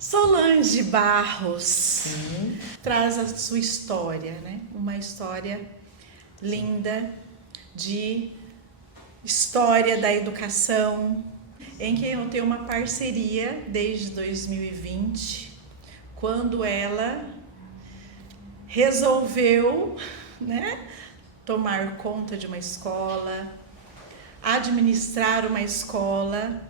Solange Barros Sim. traz a sua história, né? Uma história linda de história da educação, em que eu tenho uma parceria desde 2020, quando ela resolveu, né, tomar conta de uma escola, administrar uma escola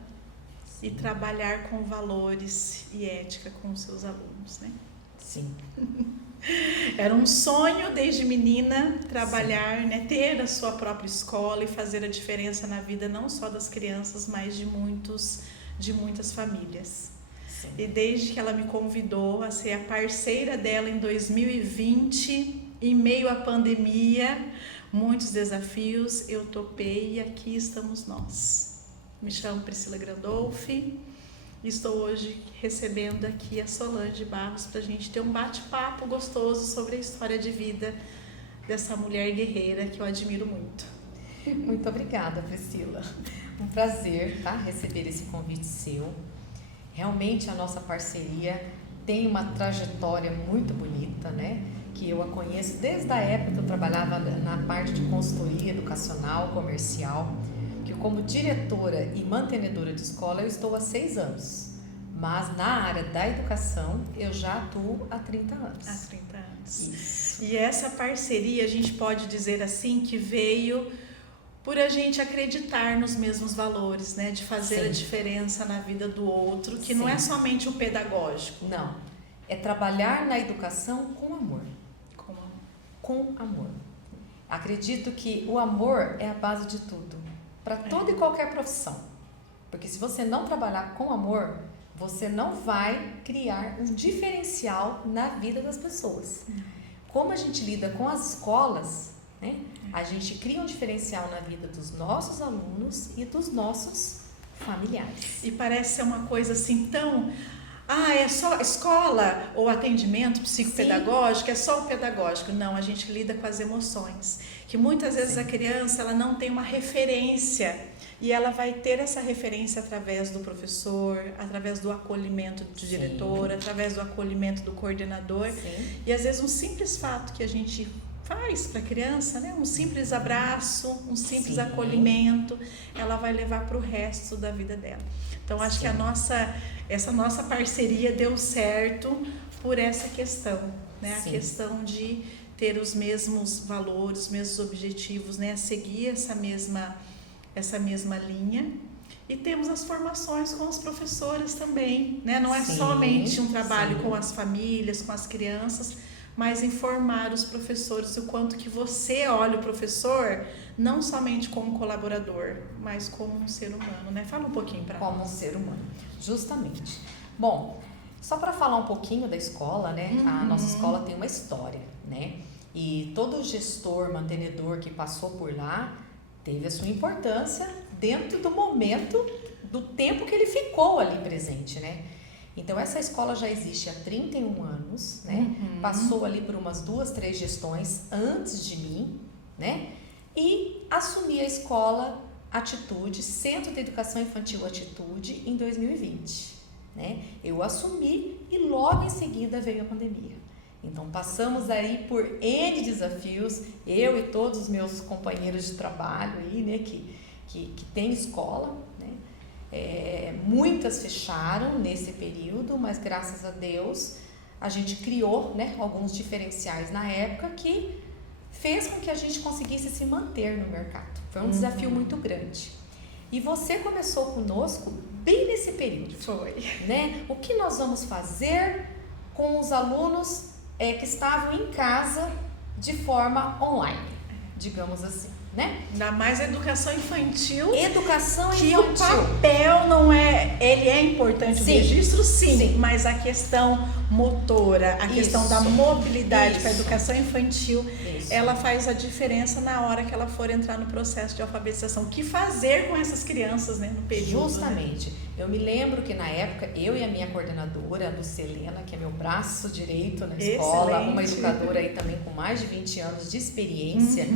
e trabalhar com valores e ética com os seus alunos, né? Sim. Era um sonho desde menina trabalhar, né, ter a sua própria escola e fazer a diferença na vida não só das crianças, mas de muitas famílias. Sim. E desde que ela me convidou a ser a parceira dela em 2020, em meio à pandemia, muitos desafios, eu topei e aqui estamos nós. Me chamo Priscila Grandolfi e estou hoje recebendo aqui a Solange Barros para a gente ter um bate-papo gostoso sobre a história de vida dessa mulher guerreira que eu admiro muito. Muito obrigada, Priscila. Um prazer, tá, receber esse convite seu. Realmente a nossa parceria tem uma trajetória muito bonita, né? Que eu a conheço desde a época que eu trabalhava na parte de consultoria educacional, comercial, que como diretora e mantenedora de escola eu estou há 6 anos, mas na área da educação eu já atuo há 30 anos. Há 30 anos. Isso. E essa parceria, a gente pode dizer assim, que veio por a gente acreditar nos mesmos valores, né? De fazer Sim. a diferença na vida do outro, que Sim. não é somente o pedagógico. Não, é trabalhar na educação com amor. Com Com amor. Acredito que o amor é a base de tudo, para toda e qualquer profissão. Porque se você não trabalhar com amor, você não vai criar um diferencial na vida das pessoas. Como a gente lida com as escolas, né? A gente cria um diferencial na vida dos nossos alunos e dos nossos familiares. E parece ser uma coisa assim tão... é só escola ou atendimento psicopedagógico, é só o pedagógico. Não, a gente lida com as emoções. Que muitas vezes a criança ela não tem uma referência e ela vai ter essa referência através do professor, através do acolhimento do diretor, através do acolhimento do coordenador. Sim. E às vezes um simples fato que a gente faz para a criança, né? Um simples abraço, um simples acolhimento, ela vai levar para o resto da vida dela. Então acho que essa nossa parceria deu certo por essa questão, né? A questão de ter os mesmos valores, os mesmos objetivos, né? Seguir essa mesma linha. E temos as formações com as professoras também, né? Não é somente um trabalho com as famílias, com as crianças, mas informar os professores o quanto que você olha o professor não somente como colaborador, mas como um ser humano, né? Fala um pouquinho para nós. Como um ser humano, justamente. Bom, só para falar um pouquinho da escola, né? A nossa escola tem uma história, né? E todo gestor, mantenedor que passou por lá teve a sua importância dentro do momento, do tempo que ele ficou ali presente, né? Então essa escola já existe há 31 anos, né? Passou ali por umas 2, 3 gestões antes de mim, né? E assumi a escola Atitude, Centro de Educação Infantil Atitude, em 2020, né? Eu assumi e logo em seguida veio a pandemia. Então passamos aí por N desafios, eu e todos os meus companheiros de trabalho aí, né? Que tem escola, né? Muitas fecharam nesse período, mas graças a Deus a gente criou, né, alguns diferenciais na época que fez com que a gente conseguisse se manter no mercado. Foi um desafio muito grande. E você começou conosco bem nesse período. Foi. Né? O que nós vamos fazer com os alunos que estavam em casa de forma online, digamos assim, né? Ainda mais a educação infantil. Educação que infantil. O papel não é... Ele é importante, o registro sim, mas a questão motora, a questão da mobilidade para a educação infantil, ela faz a diferença na hora que ela for entrar no processo de alfabetização. O que fazer com essas crianças, né, no período? Justamente. Né? Eu me lembro que na época, eu e a minha coordenadora, a Lucelena, que é meu braço direito na escola, uma educadora aí também com mais de 20 anos de experiência,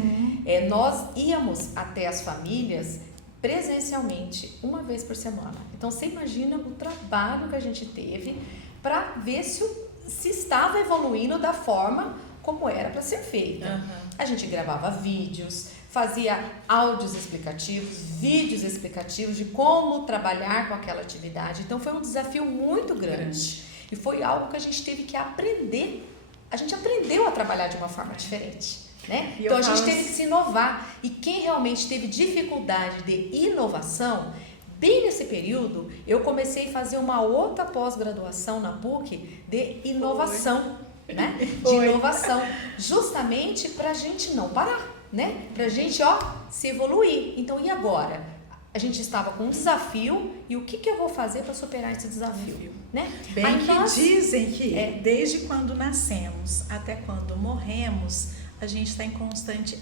nós íamos até as famílias presencialmente, uma vez por semana. Então, você imagina o trabalho que a gente teve para ver se estava evoluindo da forma como era para ser feita. A gente gravava vídeos, fazia áudios explicativos, vídeos explicativos de como trabalhar com aquela atividade. Então foi um desafio muito grande e foi algo que a gente teve que aprender. A gente aprendeu a trabalhar de uma forma diferente, né? Então a gente teve que se inovar. E quem realmente teve dificuldade de inovação, bem nesse período, eu comecei a fazer uma outra pós-graduação na PUC de inovação, né? De inovação, justamente para a gente não parar, né? Para a gente, se evoluir. Então, e agora? A gente estava com um desafio e o que eu vou fazer para superar esse desafio, né? Bem dizem que desde quando nascemos até quando morremos, a gente está em constante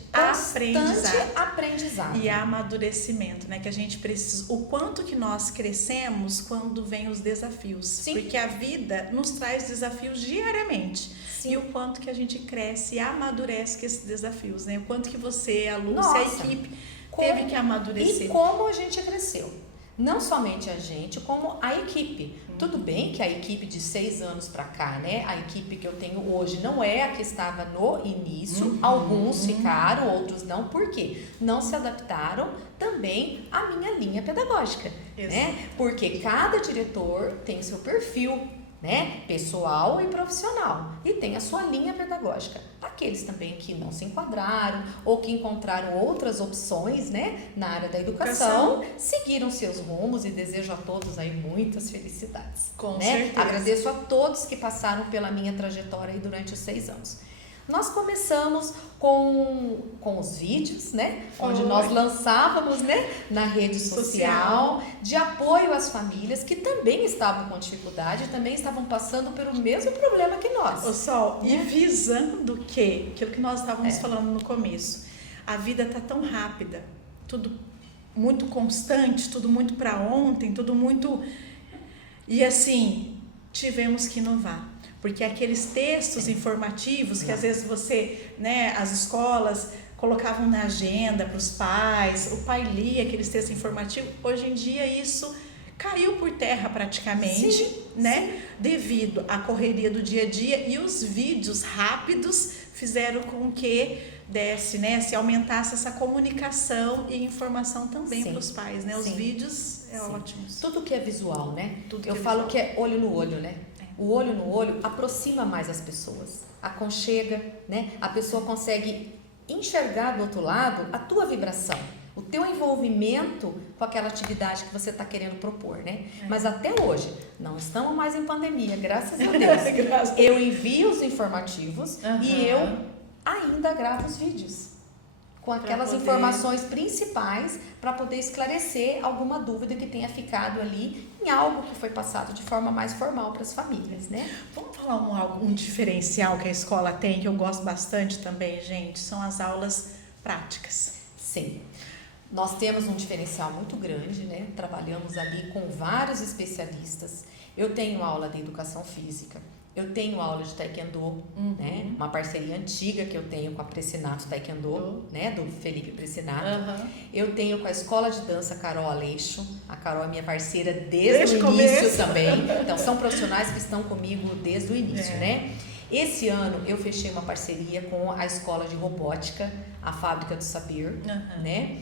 aprendizado e amadurecimento, né? Que a gente precisa, o quanto que nós crescemos quando vem os desafios. Sim. Porque a vida nos traz desafios diariamente. Sim. E o quanto que a gente cresce e amadurece com esses desafios, né? O quanto que você, a Lúcia, a equipe teve que amadurecer. E como a gente cresceu. Não somente a gente, como a equipe. Tudo bem que a equipe de 6 anos para cá, né? A equipe que eu tenho hoje não é a que estava no início. Alguns ficaram, outros não. Por quê? Não se adaptaram também à minha linha pedagógica, né? Porque cada diretor tem seu perfil, né? Pessoal e profissional, e tem a sua linha pedagógica. Aqueles também que não se enquadraram ou que encontraram outras opções, né, na área da educação, seguiram seus rumos, e desejo a todos aí muitas felicidades. Com né? certeza. Agradeço a todos que passaram pela minha trajetória aí durante os 6 anos. Nós começamos com os vídeos, né? Onde nós lançávamos, né? Na rede social, de apoio às famílias que também estavam com dificuldade, também estavam passando pelo mesmo problema que nós. Ô Sol, e visando que aquilo que nós estávamos falando no começo, a vida tá tão rápida, tudo muito constante, tudo muito para ontem, tudo muito... E assim, tivemos que inovar. Porque aqueles textos informativos que às vezes você, né, as escolas colocavam na agenda para os pais, o pai lia aqueles textos informativos, hoje em dia isso caiu por terra praticamente, né, devido à correria do dia a dia, e os vídeos rápidos fizeram com que desse, né, se aumentasse essa comunicação e informação também para os pais, né, os vídeos ótimos. Tudo que é visual, né, eu falo que é olho no olho, né. O olho no olho aproxima mais as pessoas, aconchega, né? A pessoa consegue enxergar do outro lado a tua vibração, o teu envolvimento com aquela atividade que você está querendo propor, né? Mas até hoje, não estamos mais em pandemia, graças a Deus. Eu envio os informativos e eu ainda gravo os vídeos com aquelas informações principais para poder esclarecer alguma dúvida que tenha ficado ali em algo que foi passado de forma mais formal para as famílias, né? Vamos falar um diferencial que a escola tem, que eu gosto bastante também, gente, são as aulas práticas. Sim. Nós temos um diferencial muito grande, né? Trabalhamos ali com vários especialistas. Eu tenho aula de educação física, eu tenho aula de taekwondo, né? Uma parceria antiga que eu tenho com a Precinato Taekwondo, né? Do Felipe Precinato. Eu tenho com a Escola de Dança Carol Aleixo. A Carol é minha parceira desde o início também. Então, são profissionais que estão comigo desde o início, né? Esse ano eu fechei uma parceria com a Escola de Robótica, a Fábrica do Saber, né?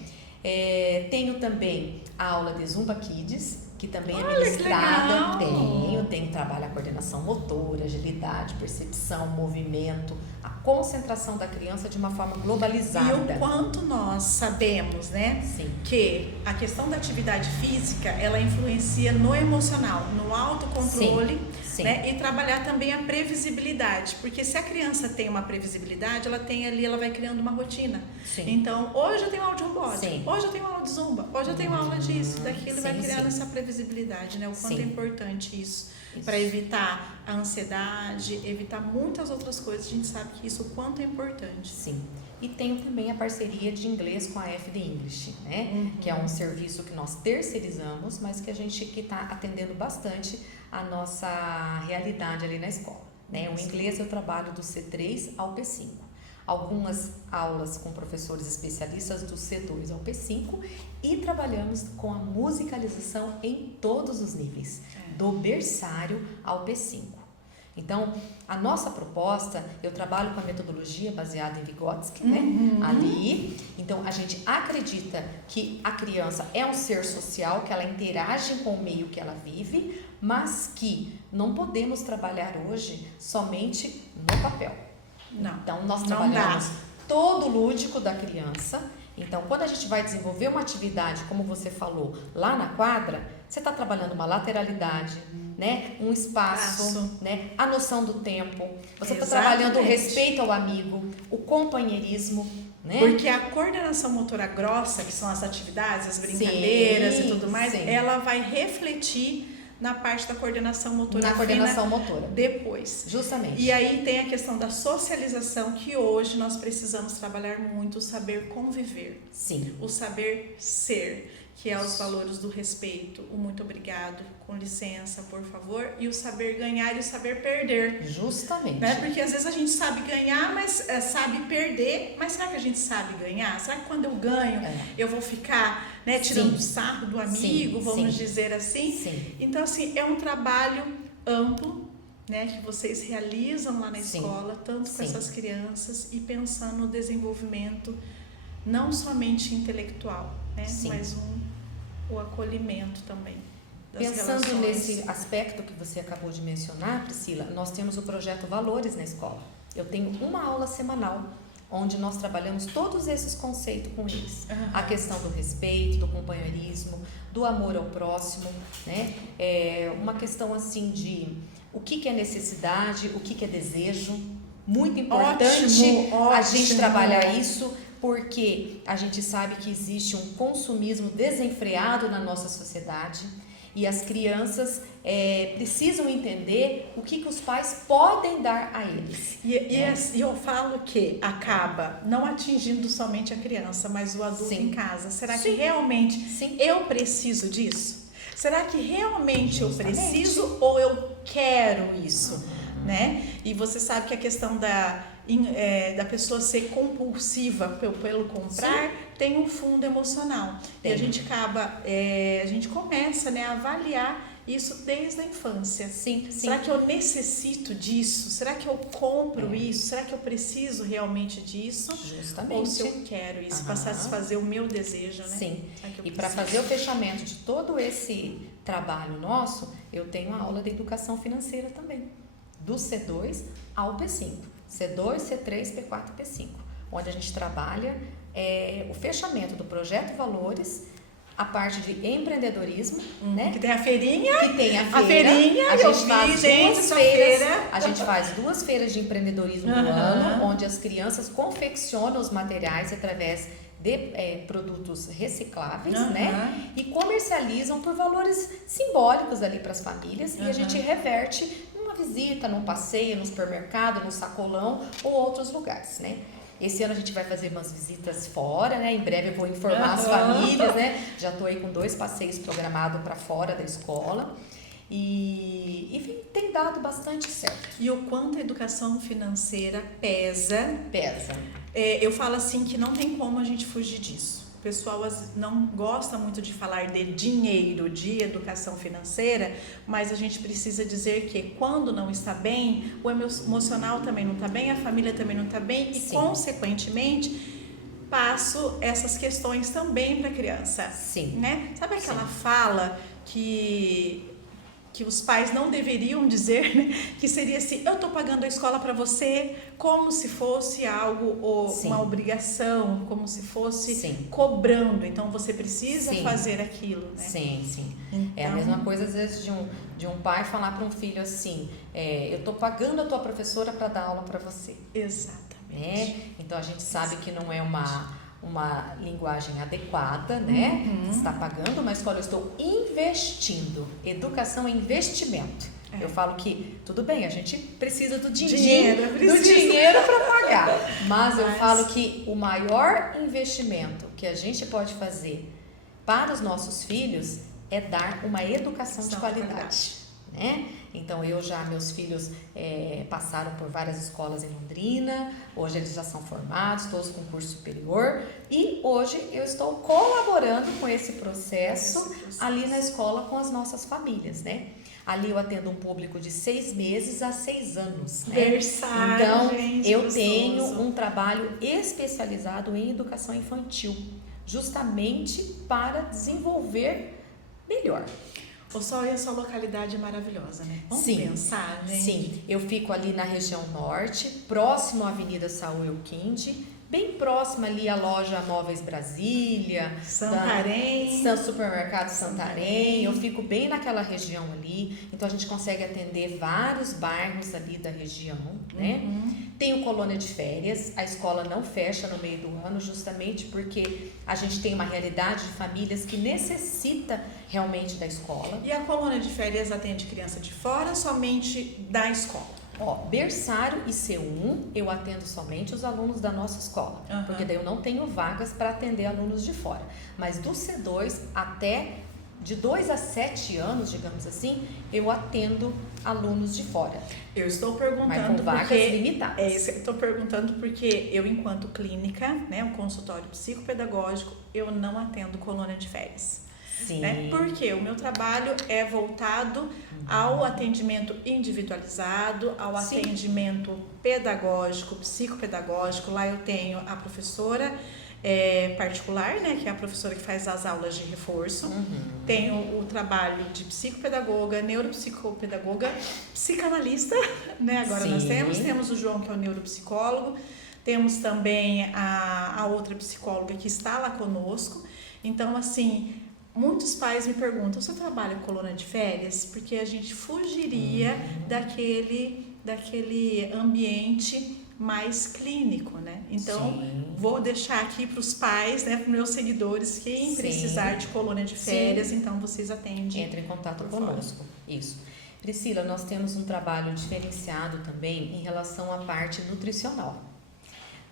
Tenho também a aula de Zumba Kids, que também é ministrada. Tenho trabalho a coordenação motora, agilidade, percepção, movimento, a concentração da criança de uma forma globalizada. E o quanto nós sabemos, né? Sim. Que a questão da atividade física, ela influencia no emocional, no autocontrole, né? E trabalhar também a previsibilidade, porque se a criança tem uma previsibilidade, ela tem ali, ela vai criando uma rotina. Então, hoje eu tenho aula de robótica, hoje eu tenho aula de zumba, hoje eu tenho aula disso, daquilo, e vai criando essa previsibilidade, né? O quanto é importante isso. Para evitar a ansiedade, evitar muitas outras coisas. A gente sabe que isso, o quanto é importante. Sim. E tenho também a parceria de inglês com a FD English, né? Que é um serviço que nós terceirizamos, mas que a gente está atendendo bastante a nossa realidade ali na escola, né? O inglês eu trabalho do C3 ao P5. algumas aulas com professores especialistas do C2 ao P5 e trabalhamos com a musicalização em todos os níveis, do berçário ao P5. Então, a nossa proposta, eu trabalho com a metodologia baseada em Vygotsky, né? Ali. Então, a gente acredita que a criança é um ser social, que ela interage com o meio que ela vive, mas que não podemos trabalhar hoje somente no papel. Não. Então, nós trabalhamos todo o lúdico da criança. Então, quando a gente vai desenvolver uma atividade, como você falou, lá na quadra, você está trabalhando uma lateralidade, né? Um espaço, né? A noção do tempo. Você está trabalhando o respeito ao amigo, o companheirismo, né? Porque a coordenação motora grossa, que são as atividades, as brincadeiras e tudo mais, ela vai refletir na parte da coordenação motora na coordenação motora depois. Justamente. E aí tem a questão da socialização, que hoje nós precisamos trabalhar muito, o saber conviver. Sim. O saber ser, que é os valores do respeito, o muito obrigado, com licença, por favor, e o saber ganhar e o saber perder. Justamente. Né? Porque às vezes a gente sabe ganhar, mas sabe perder, mas será que a gente sabe ganhar? Será que quando eu ganho eu vou ficar, né, tirando sarro do amigo, vamos dizer assim? Sim. Então, assim, é um trabalho amplo, né, que vocês realizam lá na escola, tanto com essas crianças e pensando no desenvolvimento não somente intelectual, né, mas o acolhimento também das Pensando relações. nesse aspecto que você acabou de mencionar, Priscila, nós temos o projeto Valores na escola. Eu tenho uma aula semanal onde nós trabalhamos todos esses conceitos com eles. A questão do respeito, do companheirismo, do amor ao próximo, né? Uma questão assim de o que é necessidade, o que é desejo. Muito importante a gente trabalhar isso, porque a gente sabe que existe um consumismo desenfreado na nossa sociedade e as crianças precisam entender o que os pais podem dar a eles. E eu falo que acaba não atingindo somente a criança, mas o adulto em casa. Será que realmente eu preciso disso? Será que realmente eu preciso ou eu quero isso? Né? E você sabe que a questão da pessoa ser compulsiva pelo comprar tem um fundo emocional. E a gente a gente começa, né, a avaliar isso desde a infância. Será que eu necessito disso? Será que eu compro isso? Será que eu preciso realmente disso? Justamente. Ou se eu quero isso, para satisfazer o meu desejo, né? Sim. E para fazer o fechamento de todo esse trabalho nosso, eu tenho a aula de educação financeira também, do C2 ao P5. C2, C3, P4 e P5, onde a gente trabalha o fechamento do projeto Valores, a parte de empreendedorismo, né? Que tem a feirinha. Que tem a feira. A feirinha, a gente faz duas feiras. A gente faz 2 feiras de empreendedorismo no ano, onde as crianças confeccionam os materiais através de produtos recicláveis, né? E comercializam por valores simbólicos ali para as famílias e a gente reverte numa visita, num passeio, no supermercado, no sacolão ou outros lugares, né? Esse ano a gente vai fazer umas visitas fora, né? Em breve eu vou informar as famílias, né? Já estou aí com 2 passeios programados para fora da escola. E, enfim, tem dado bastante certo. E o quanto a educação financeira pesa. Eu falo assim que não tem como a gente fugir disso. O pessoal não gosta muito de falar de dinheiro, de educação financeira, mas a gente precisa dizer que quando não está bem, o emocional também não está bem, a família também não está bem e, consequentemente, passo essas questões também para a criança. Né? Sabe aquela fala que os pais não deveriam dizer, né? Que seria assim, eu estou pagando a escola para você, como se fosse algo, uma obrigação, como se fosse cobrando, então você precisa fazer aquilo, né? Então, é a mesma coisa às vezes de um pai falar para um filho assim, eu estou pagando a tua professora para dar aula para você. Exatamente. Né? Então a gente sabe que não é uma linguagem adequada, né? Está pagando uma escola, eu estou investindo. Educação é investimento. Eu falo que, tudo bem, a gente precisa do dinheiro para pagar. Mas eu falo que o maior investimento que a gente pode fazer para os nossos filhos é dar uma educação de qualidade. Né? Então meus filhos passaram por várias escolas em Londrina, hoje eles já são formados, todos com curso superior, e hoje eu estou colaborando com esse processo ali na escola com as nossas famílias, né? Ali eu atendo um público de 6 meses a 6 anos, né? Versátil, então, gente, eu gostoso. tenho um trabalho especializado em educação infantil, justamente para desenvolver melhor. O Sol e a sua localidade é maravilhosa, né? Vamos pensar, gente? Sim, eu fico ali na região norte, próximo à Avenida Saúl Elquinde, bem próximo ali à loja Móveis Brasília, Santarém, Supermercado Santarém. Eu fico bem naquela região ali, então a gente consegue atender vários bairros ali da região, né? Tenho colônia de férias, a escola não fecha no meio do ano, justamente porque a gente tem uma realidade de famílias que necessita realmente da escola. E a colônia de férias atende criança de fora, somente da escola? Berçário e C1 eu atendo somente os alunos da nossa escola, porque daí eu não tenho vagas para atender alunos de fora. Mas do C2 até de 2 a 7 anos, digamos assim, eu atendo alunos de fora. Eu estou perguntando mas com vagas limitadas. Estou perguntando porque eu, enquanto clínica, né, um consultório psicopedagógico, eu não atendo colônia de férias. Sim. Né? Porque o meu trabalho é voltado ao atendimento individualizado, ao atendimento pedagógico, psicopedagógico. Lá eu tenho a professora particular, né, que é a professora que faz as aulas de reforço. Tenho o trabalho de psicopedagoga, neuropsicopedagoga, psicanalista, né? Agora nós temos o João, que é o neuropsicólogo. Temos também a outra psicóloga que está lá conosco. Então, assim, muitos pais me perguntam, você trabalha com colônia de férias? Porque a gente fugiria daquele ambiente mais clínico, né? Então, vou deixar aqui para os pais, né, para os meus seguidores, quem precisar de colônia de férias, então vocês atendem. Entre em contato conosco. Isso. Priscila, nós temos um trabalho diferenciado também em relação à parte nutricional.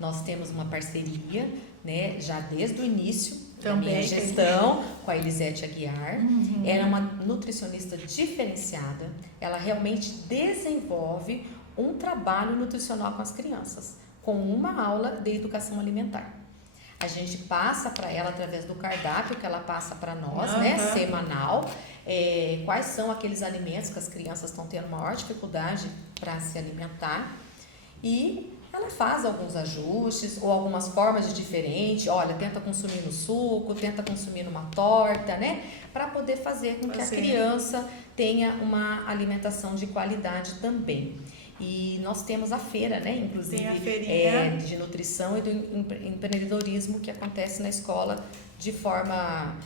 Nós temos uma parceria, né, já desde o início da minha gestão com a Elisete Aguiar. Ela é uma nutricionista diferenciada, ela realmente desenvolve um trabalho nutricional com as crianças, com uma aula de educação alimentar. A gente passa para ela, através do cardápio que ela passa para nós, né, semanal, quais são aqueles alimentos que as crianças estão tendo maior dificuldade para se alimentar, e ela faz alguns ajustes ou algumas formas de diferente. Olha, tenta consumir no suco, tenta consumir numa torta, né? Para poder fazer com que a criança tenha uma alimentação de qualidade também. E nós temos a feira, né? Inclusive, de nutrição e do empreendedorismo que acontece na escola de forma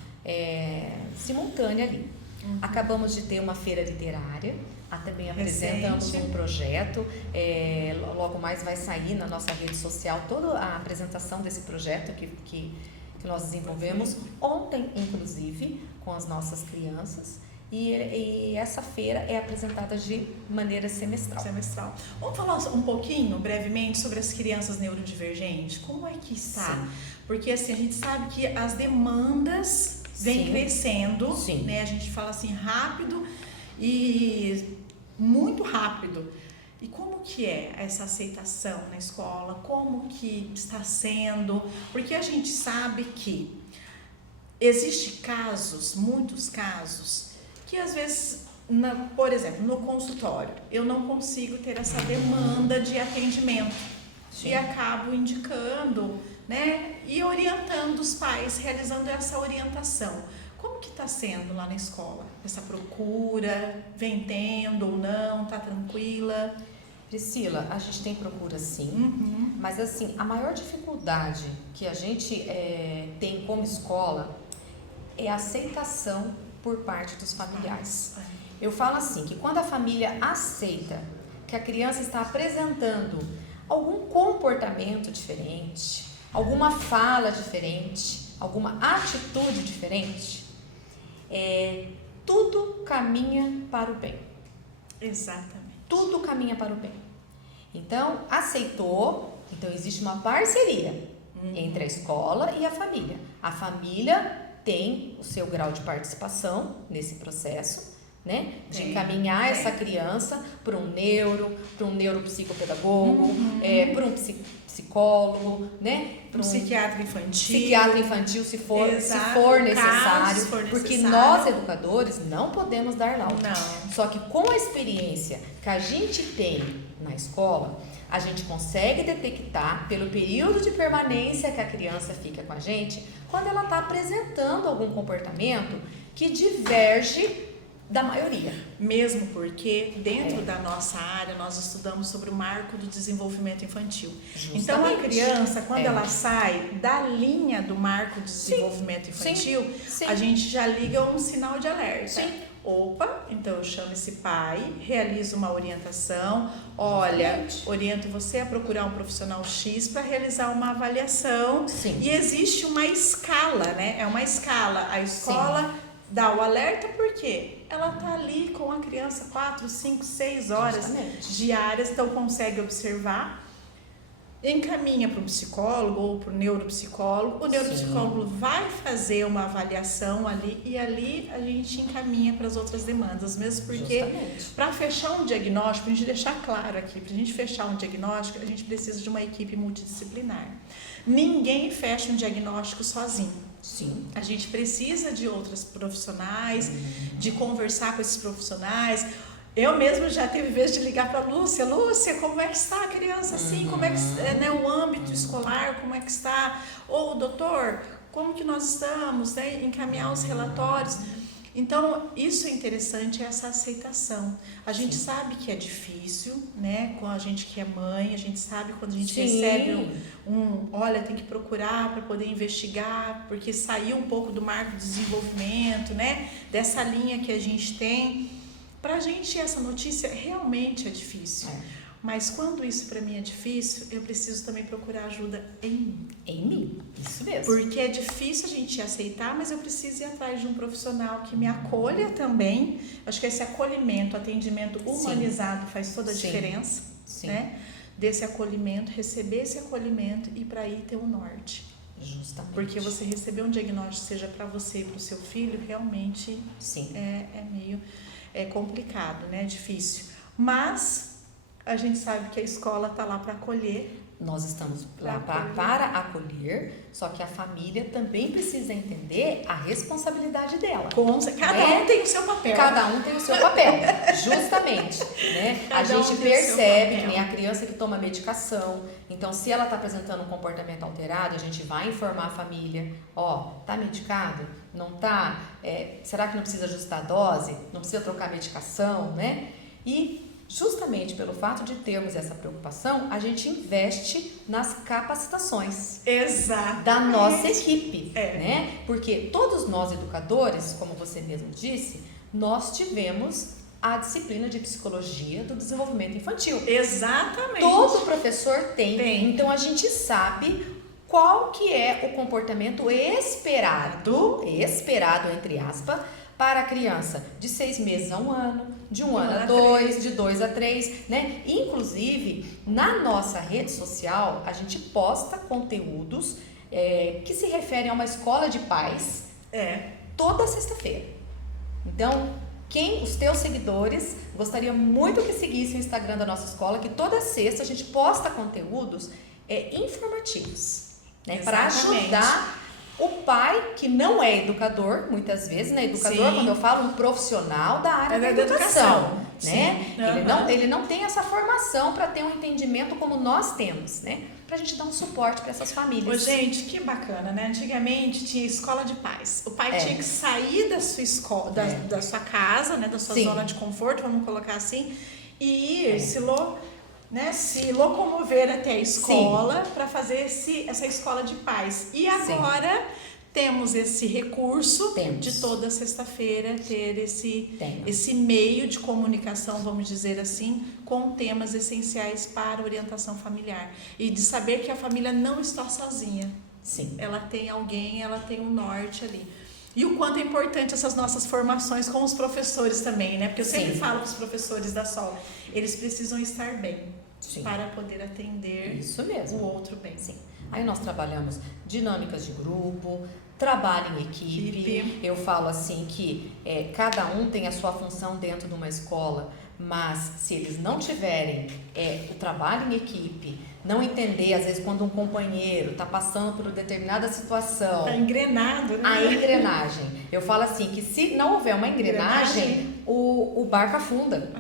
simultânea ali. Acabamos de ter uma feira literária. Também apresentamos um projeto, logo mais vai sair na nossa rede social toda a apresentação desse projeto que nós desenvolvemos ontem, inclusive, com as nossas crianças, e essa feira é apresentada de maneira semestral. Vamos falar um pouquinho, brevemente, sobre as crianças neurodivergentes? Como é que está? Porque assim, a gente sabe que as demandas vêm crescendo, né? A gente fala assim, rápido e muito rápido. E como que é essa aceitação na escola? Como que está sendo? Porque a gente sabe que existem casos, muitos casos, que às vezes, por exemplo, no consultório, eu não consigo ter essa demanda de atendimento. E acabo indicando, né, e orientando os pais, realizando essa orientação. Como que está sendo lá na escola? Essa procura, vem tendo ou não, está tranquila? Priscila, a gente tem procura sim, mas assim, a maior dificuldade que a gente tem como escola é a aceitação por parte dos familiares. Eu falo assim, que quando a família aceita que a criança está apresentando algum comportamento diferente, alguma fala diferente, alguma atitude diferente, tudo caminha para o bem. Exatamente. Tudo caminha para o bem. Então, aceitou, então existe uma parceria entre a escola e a família. A família tem o seu grau de participação nesse processo, né? De Tem. encaminhar essa criança para um neuropsicopedagogo, para um psicólogo, né? Para um psiquiatra infantil, se for necessário, porque nós educadores não podemos dar laudo. Não. Só que com a experiência que a gente tem na escola, a gente consegue detectar pelo período de permanência que a criança fica com a gente, quando ela está apresentando algum comportamento que diverge da maioria. Mesmo porque dentro da nossa área nós estudamos sobre o marco do desenvolvimento infantil. Justamente. Então a criança, quando ela sai da linha do marco do desenvolvimento infantil, Sim. a gente já liga um sinal de alerta. Sim. Opa, então eu chamo esse pai, realizo uma orientação, olha, oriento você a procurar um profissional X para realizar uma avaliação. Sim. E existe uma escala, né? É uma escala. A escola dá o alerta porque ela tá ali com a criança 4, 5, 6 horas diárias, então consegue observar, encaminha para um psicólogo ou para o neuropsicólogo. O neuropsicólogo vai fazer uma avaliação ali e ali a gente encaminha para as outras demandas, mesmo porque para fechar um diagnóstico, a gente deixar claro aqui, para a gente fechar um diagnóstico, a gente precisa de uma equipe multidisciplinar. Ninguém fecha um diagnóstico sozinho. Sim. A gente precisa de outros profissionais, de conversar com esses profissionais. Eu mesmo já tive vez de ligar para a Lúcia, como é que está a criança assim? Como é que né, o âmbito escolar, como é que está? Ou, doutor, como que nós estamos? Né? Encaminhar os relatórios. Então, isso é interessante, essa aceitação. A gente sabe que é difícil, né? Com a gente que é mãe, a gente sabe quando a gente recebe olha, tem que procurar para poder investigar, porque saiu um pouco do marco de desenvolvimento, né? Dessa linha que a gente tem. Pra gente, essa notícia realmente é difícil. Mas quando isso para mim é difícil, eu preciso também procurar ajuda em mim. Em mim, isso mesmo. Porque é difícil a gente aceitar, mas eu preciso ir atrás de um profissional que me acolha também. Acho que esse acolhimento, atendimento humanizado faz toda a diferença. Sim. Né? Desse acolhimento, receber esse acolhimento e para ir ter um norte. Justamente. Porque você receber um diagnóstico, seja para você e para o seu filho, realmente é meio complicado, né? É difícil. Mas a gente sabe que a escola está lá para acolher. Nós estamos lá para acolher, só que a família também precisa entender a responsabilidade dela. Cada um tem o seu papel. Cada um tem o seu papel, justamente. Né? A gente percebe que nem a criança que toma medicação. Então, se ela está apresentando um comportamento alterado, a gente vai informar a família. Tá medicado? Não tá? Será que não precisa ajustar a dose? Não precisa trocar a medicação, né? E justamente pelo fato de termos essa preocupação, a gente investe nas capacitações da nossa equipe, né? Porque todos nós educadores, como você mesmo disse, nós tivemos a disciplina de psicologia do desenvolvimento infantil. Exatamente. Todo professor tem. Então a gente sabe qual que é o comportamento esperado entre aspas, para a criança de 6 meses a 1 ano, de 1 ano a 2, de 2 a 3, né? Inclusive, na nossa rede social, a gente posta conteúdos que se referem a uma escola de pais toda sexta-feira. Então, os teus seguidores, gostaria muito que seguissem o Instagram da nossa escola, que toda sexta a gente posta conteúdos informativos, né? Para ajudar o pai, que não é educador, muitas vezes, né? Educador, quando eu falo, um profissional da área da educação, né? Ele não tem essa formação para ter um entendimento como nós temos, né? Pra gente dar um suporte para essas famílias. Gente, que bacana, né? Antigamente tinha escola de pais. O pai tinha que sair da sua escola, da sua casa, né? Da sua zona de conforto, vamos colocar assim, e ir se locomover até a escola para fazer essa escola de pais. E agora temos esse recurso de toda sexta-feira ter esse meio de comunicação, vamos dizer assim, com temas essenciais para a orientação familiar. E de saber que a família não está sozinha. Sim. Ela tem alguém, ela tem um norte ali. E o quanto é importante essas nossas formações com os professores também, né? Porque eu sempre falo para os professores da SOL, eles precisam estar bem para poder atender o outro bem. Sim. Aí nós trabalhamos dinâmicas de grupo, trabalho em equipe. Eu falo assim que cada um tem a sua função dentro de uma escola, mas se eles não tiverem o trabalho em equipe, não entender, às vezes, quando um companheiro está passando por uma determinada situação... Está engrenado, né? A engrenagem. Eu falo assim, que se não houver uma engrenagem, o barco afunda.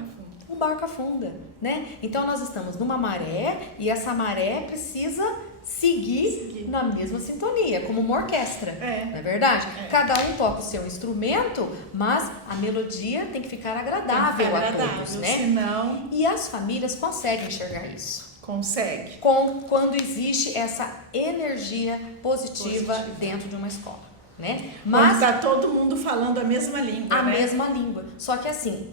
O barco afunda, né? Então, nós estamos numa maré e essa maré precisa seguir na mesma sintonia, como uma orquestra, não é verdade? Cada um toca o seu instrumento, mas a melodia tem que ficar agradável a todos, né? Senão... E as famílias conseguem enxergar isso. Consegue. Quando existe essa energia positiva dentro de uma escola, né? Mas tá todo mundo falando a mesma língua, a mesma língua. Só que assim,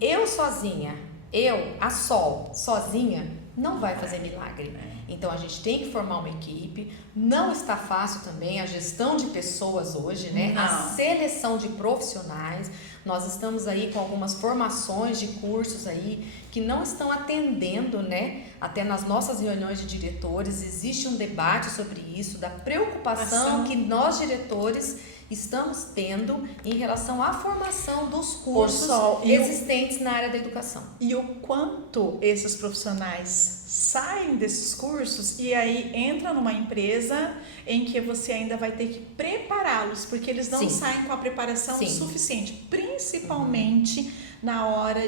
a Sol, sozinha, não vai fazer milagre. Então a gente tem que formar uma equipe. Não está fácil também a gestão de pessoas hoje, né? Não. A seleção de profissionais. Nós estamos aí com algumas formações de cursos aí que não estão atendendo, né? Até nas nossas reuniões de diretores existe um debate sobre isso, da preocupação que nós diretores estamos tendo em relação à formação dos cursos existentes na área da educação. E o quanto esses profissionais saem desses cursos e aí entra numa empresa em que você ainda vai ter que prepará-los, porque eles não saem com a preparação suficiente, principalmente na hora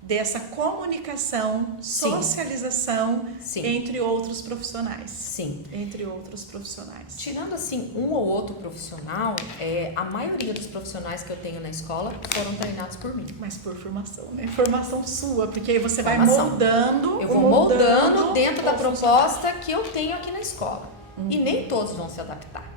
dessa comunicação, socialização entre outros profissionais. Entre outros profissionais. Tirando assim um ou outro profissional, a maioria dos profissionais que eu tenho na escola foram treinados por mim. Mas por formação, né? Formação sua, porque aí você vai moldando. Eu vou moldando dentro da proposta que eu tenho aqui na escola. E nem todos vão se adaptar,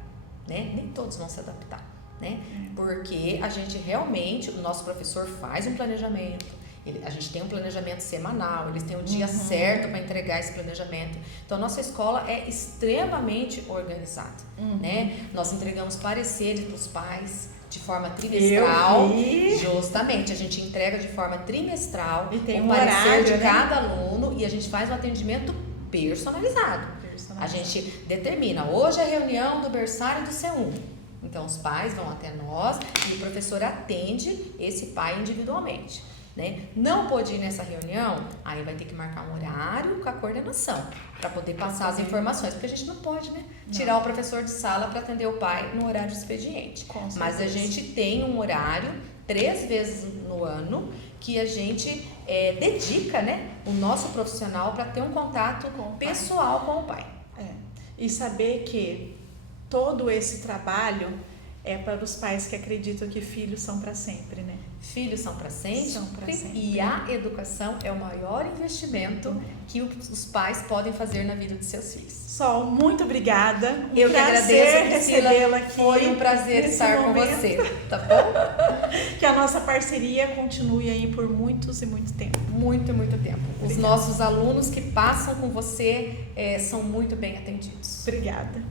né? Nem todos vão se adaptar, né? Porque a gente realmente, o nosso professor faz um planejamento. A gente tem um planejamento semanal, eles têm o dia certo para entregar esse planejamento. Então, a nossa escola é extremamente organizada, né? Nós entregamos pareceres para os pais de forma trimestral. Justamente, a gente entrega de forma trimestral e tem um parecer de cada aluno e a gente faz um atendimento personalizado. A gente determina, hoje é a reunião do berçário do C1. Então, os pais vão até nós e o professor atende esse pai individualmente. Né? Não pôde ir nessa reunião, aí vai ter que marcar um horário com a coordenação para poder passar as informações, porque a gente não pode, né? Tirar o professor de sala para atender o pai no horário de expediente. Mas a gente tem um horário 3 vezes no ano que a gente dedica, né, o nosso profissional para ter um contato pessoal com o pai. E saber que todo esse trabalho é para os pais que acreditam que filhos são para sempre, né? Filhos são para sempre, e a educação é o maior investimento que os pais podem fazer na vida de seus filhos. Sol, muito obrigada. Eu que agradeço, Priscila. Aqui. Foi um prazer estar com você, tá bom? Que a nossa parceria continue aí por muitos e muito tempo. Muito, muito tempo. Obrigada. Os nossos alunos que passam com você são muito bem atendidos. Obrigada.